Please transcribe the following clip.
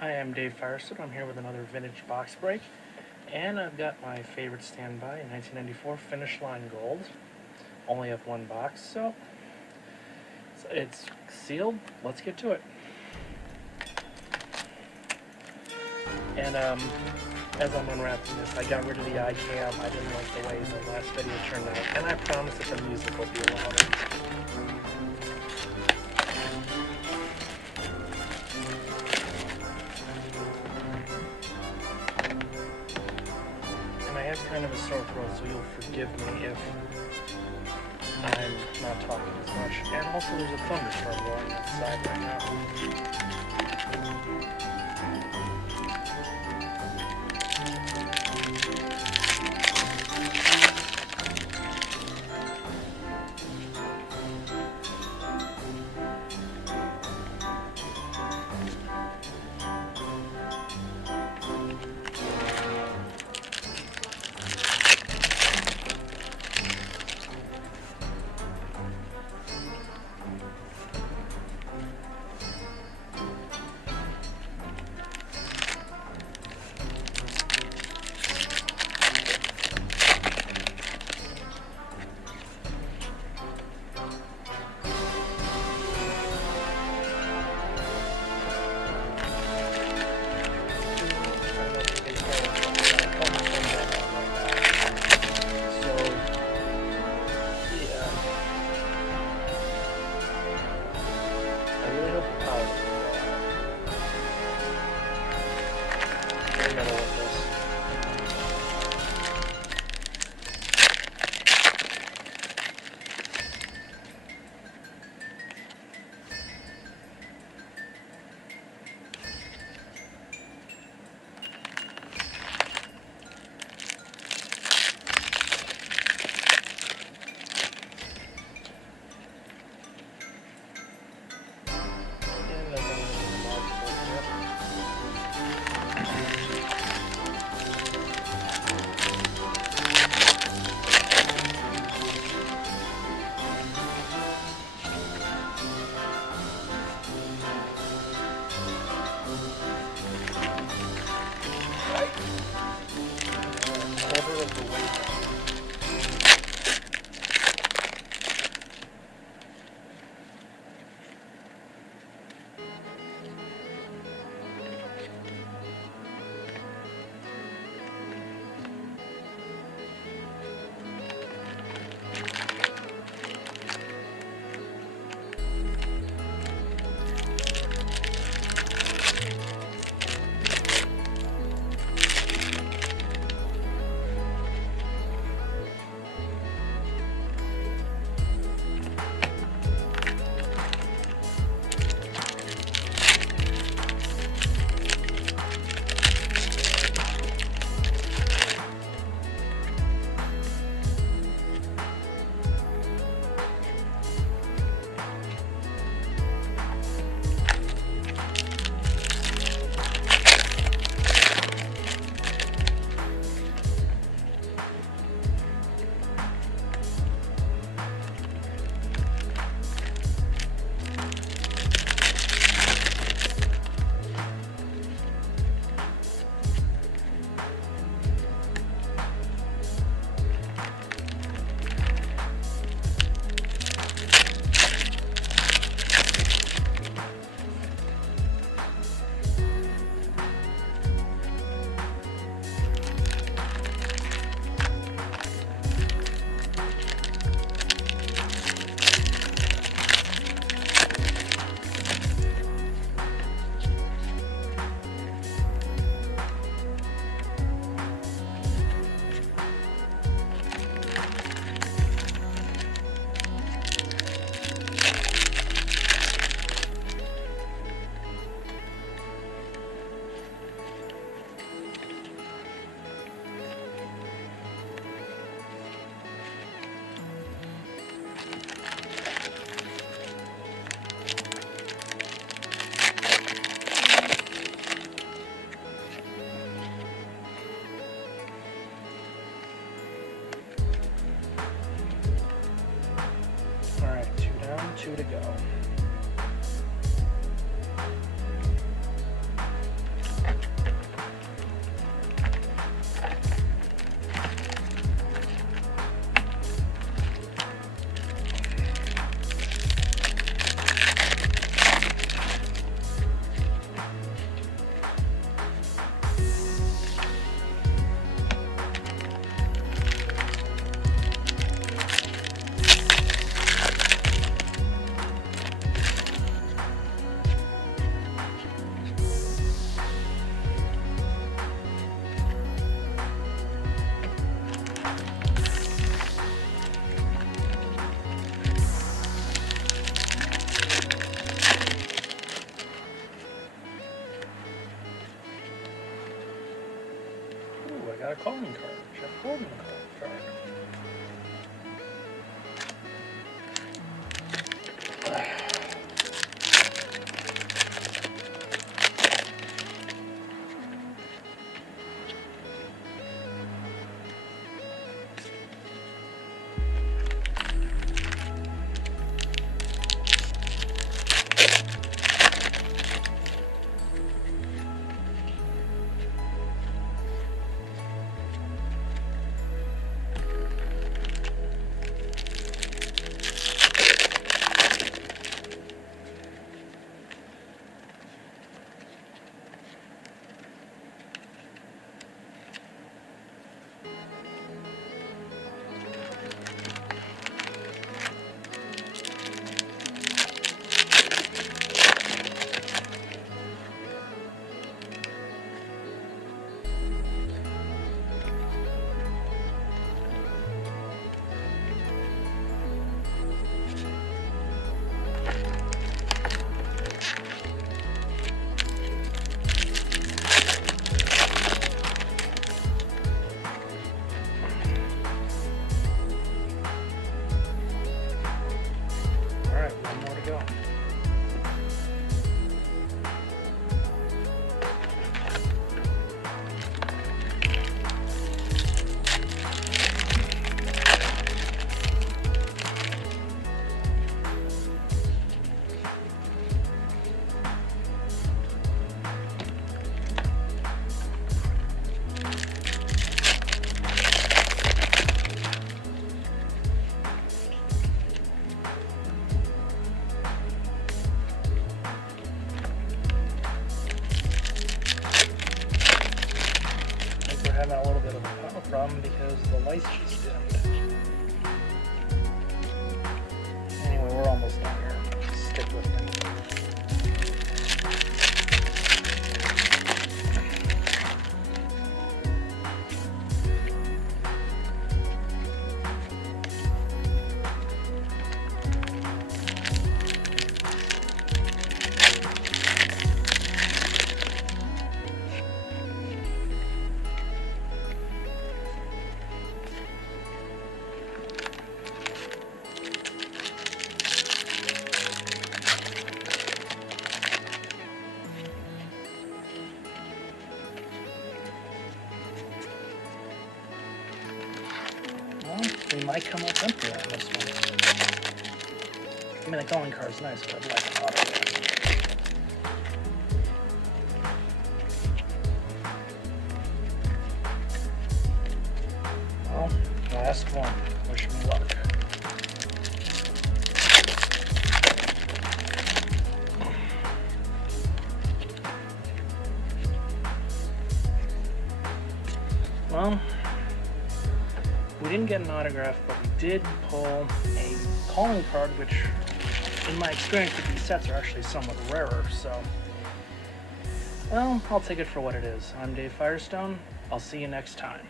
Hi, I'm Dave Firestone. I'm here with another vintage box break, and I've got my favorite standby, 1994 Finish Line Gold. Only have one box, so it's sealed. Let's get to it. And as I'm unwrapping this, I got rid of the iCam. I didn't like the way the last video turned out, and I promise that the music will be louder. I have kind of a sore throat, so you'll forgive me if I'm not talking as much. And also, there's a thunderstorm going outside right now. two to go. got a calling card. Jeff Gordon calling card. Alright, one more to go. We're having a little bit of a power problem because the lights just dimmed. Anyway, we're almost done here. Just stick with me. Well, we might come up empty on this one. I mean, the calling card's nice, but I'd like an autograph. Well, last one. Wish me luck. Well, we didn't get an autograph, but we did pull a calling card, which, in my experience with these sets, are actually somewhat rarer, so... Well, I'll take it for what it is. I'm Dave Firestone. I'll see you next time.